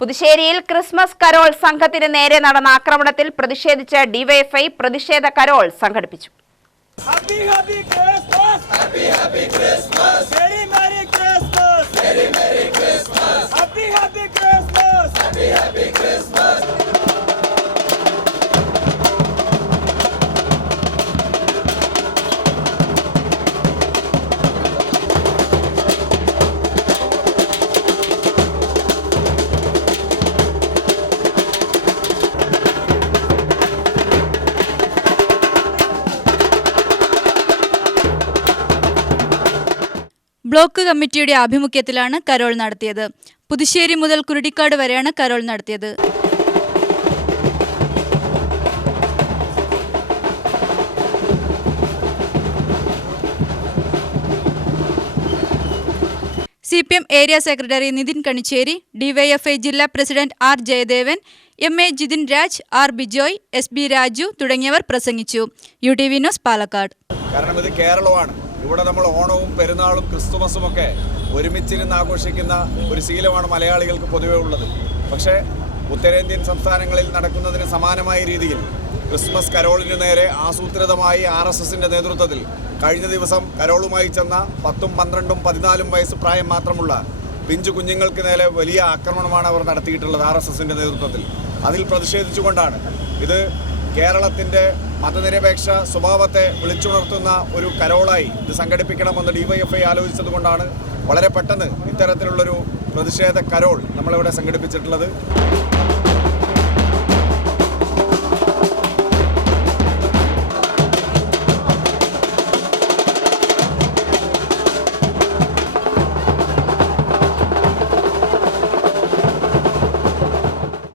പുതുശ്ശേരിയിൽ Christmas Carol സംഘത്തിന് നേരെ നടന്ന ആക്രമണത്തിൽ പ്രതിഷേധിച്ച് ഡിവൈഎഫ്ഐ പ്രതിഷേധ കരോൾ സംഘടിപ്പിച്ചു. Happy Happy Christmas! ബ്ലോക്ക് കമ്മിറ്റിയുടെ ആഭിമുഖ്യത്തിലാണ് കരോൾ നടത്തിയത്. പുതുശ്ശേരി മുതൽ കുരുടിക്കാട് വരെയാണ് കരോൾ നടത്തിയത്. C P M area secretary Nithin Kanichery DYFI ജില്ലാ president R Jayadevan M A Jithin Raj R Bijoy S B Raju തുടങ്ങിയവർ പ്രസംഗിച്ചു. U T V news Palakkad. കാരണം ഇത് കേരളമാണ്. ഇവിടെ നമ്മൾ ഓണവും പെരുന്നാളും ക്രിസ്തുമസും ഒക്കെ ഒരുമിച്ചിരുന്ന് ആഘോഷിക്കുന്ന ഒരു ശീലമാണ് മലയാളികൾക്ക് പൊതുവേ ഉള്ളത്. പക്ഷേ ഉത്തരേന്ത്യൻ സംസ്ഥാനങ്ങളിൽ നടക്കുന്നതിന് സമാനമായ രീതിയിൽ ക്രിസ്മസ് കരോളിനു നേരെ ആസൂത്രിതമായി ആർ എസ് എസിന്റെ നേതൃത്വത്തിൽ കഴിഞ്ഞ ദിവസം കരോളുമായി ചെന്ന പത്തും പന്ത്രണ്ടും പതിനാലും വയസ്സ് പ്രായം മാത്രമുള്ള പിഞ്ചു കുഞ്ഞുങ്ങൾക്ക് നേരെ വലിയ ആക്രമണമാണ് അവർ നടത്തിയിട്ടുള്ളത് ആർ എസ് എസിന്റെ നേതൃത്വത്തിൽ. അതിൽ പ്രതിഷേധിച്ചുകൊണ്ടാണ് ഇത് കേരളത്തിന്റെ മതനിരപേക്ഷ സ്വഭാവത്തെ വിളിച്ചുണർത്തുന്ന ഒരു കരോളായി ഇത് സംഘടിപ്പിക്കണമെന്ന് ഡിവൈഎഫ്ഐ ആലോചിച്ചതുകൊണ്ടാണ് വളരെ പെട്ടെന്ന് ഇത്തരത്തിലുള്ളൊരു പ്രതിഷേധ കരോൾ നമ്മളിവിടെ സംഘടിപ്പിച്ചിട്ടുള്ളത്.